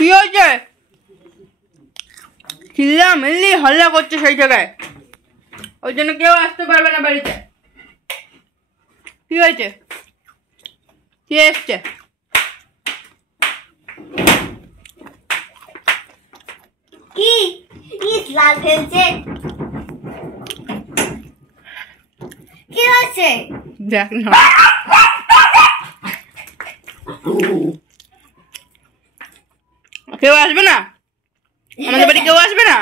কি হয়েছে? চিল্লামিল্লি হল্লা করছে সেই জায়গায়, ওই জন্য কেউ আসতে পারবে না বাড়িতে। কি হয়েছে? কে এসছে? কি লাল ফেলছে? কি হয়েছে দেখ না, কেউ আসবে না আমাদের বাড়ি, কেউ আসবে না,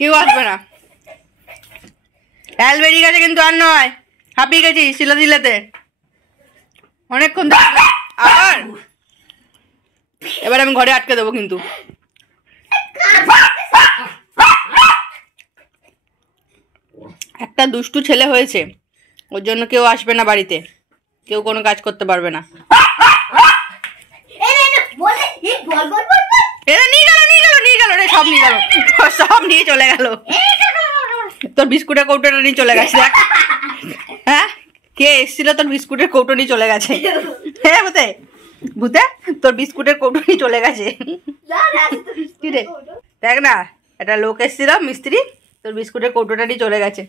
কেউ আসবে না। অ্যাল বেরিয়ে গেছে কিন্তু আর নয়, হাঁপিয়ে গেছি শিলা দিলাতে অনেকক্ষণ আবার। এবার আমি ঘরে আটকে দেবো কিন্তু। একটা দুষ্টু ছেলে হয়েছে, ওর জন্য কেউ আসবে না বাড়িতে, কেউ কোনো কাজ করতে পারবে না। নিয়ে গেল রে, সব নিয়ে গেল, সব নিয়ে চলে গেল। তোর বিস্কুটের কৌটোটা নিয়ে চলে গেছে। হ্যাঁ, কে এসেছিল তোর বিস্কুটের কৌটো নিয়ে চলে গেছে? হ্যাঁ ভূতে, ভূতে তোর বিস্কুটের কৌটো নিয়ে চলে গেছে। কি রে, দেখ না, একটা লোক এসেছিল মিস্ত্রি, তোর বিস্কুটের কৌটোটা নিয়ে চলে গেছে।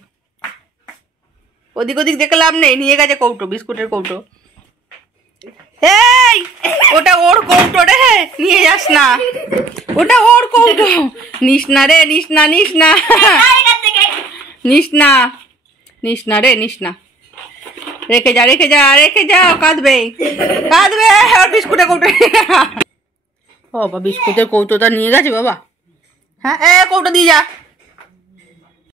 ওদিক ওদিক দেখে লাভ নেই, নিয়ে গেছে কৌটো, বিস্কুটের কৌটো। এই, ওটা ওর কৌটো রে, নিয়ে যাস না, ওটা ওর কৌটো। নিস না রে, নিস না, নিস না, নিস না, নিস না রে, নিস না, রেখে যা, রেখে যা, রেখে যা, কাঁদবে, কাঁদবে। আর বিস্কুটের কৌটো, বাবা বিস্কুটের কৌটোটা নিয়ে গেছে বাবা। হ্যাঁ, কৌটো দিয়ে যা।